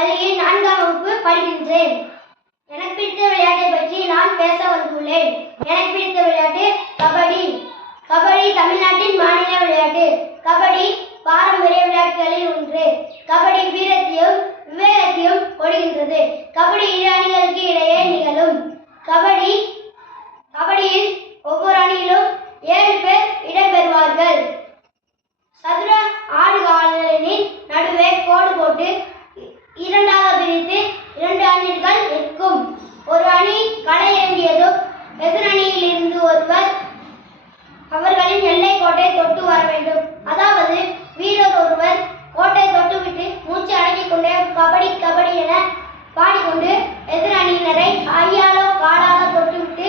பள்ளியில் 4ஆம் வகுப்பு படிக்கின்றேன். எனக்கு பிடித்த விளையாட்டை பற்றி நான் பேச வந்துள்ளேன். எனக்கு பிடித்த விளையாட்டு கபடி. கபடி தமிழ்நாட்டின் மாநில விளையாட்டு. கபடி பாரம்பரிய விளையாட்டுகளில் ஒன்று. கபடி வீரத்தையும் விவேகத்தையும் கொடுக்கின்றது. கபடி இரு அணிகளுக்கு இடையே நிகழும். கபடியில் ஒவ்வொரு அணியிலும் 7 பேர் இடம்பெறுவார்கள். சதுர ஆடுகளத்தின் நடுவே கோடு போட்டு இரண்டாக பிரித்து 2 அணிகள் நிற்கும். ஒரு அணி களை இறங்கியதும் எதிரணியில் இருந்து ஒருவர் அவர்களின் எல்லை கோட்டை தொட்டு வர வேண்டும். அதாவது வீரர் ஒருவர் கோட்டை தொட்டுவிட்டு மூச்சு அடக்கிக் கொண்டே கபடி கபடி என பாடிக்கொண்டு எதிரணியினரை கையாலோ காலாலோ தொட்டுவிட்டு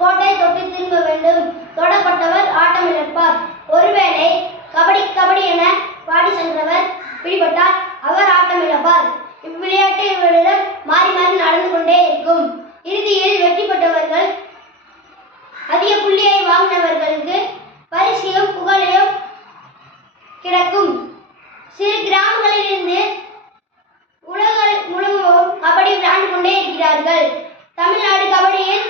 கோட்டை தொட்டு திரும்ப வேண்டும். தொடப்பட்டவர் ஆட்டமிழப்பார். ஒருவேளை கபடி கபடி என பாடி சென்றவர் பிடிபட்டால் அவர் ஆட்டமிழப்பார். இவ்விளையாட்டு இவரிடம் மாறி மாறி நடந்து கொண்டே இருக்கும். இறுதியில் வெற்றி பெற்றவர்கள் அதிக புள்ளியை வாங்கினவர்களுக்கு பரிசையும் புகழையும் கிடைக்கும். சிறு கிராமங்களில் இருந்து உலகம் முழுவதும் கபடி விளையாண்டு கொண்டே இருக்கிறார்கள். தமிழ்நாடு கபடியில்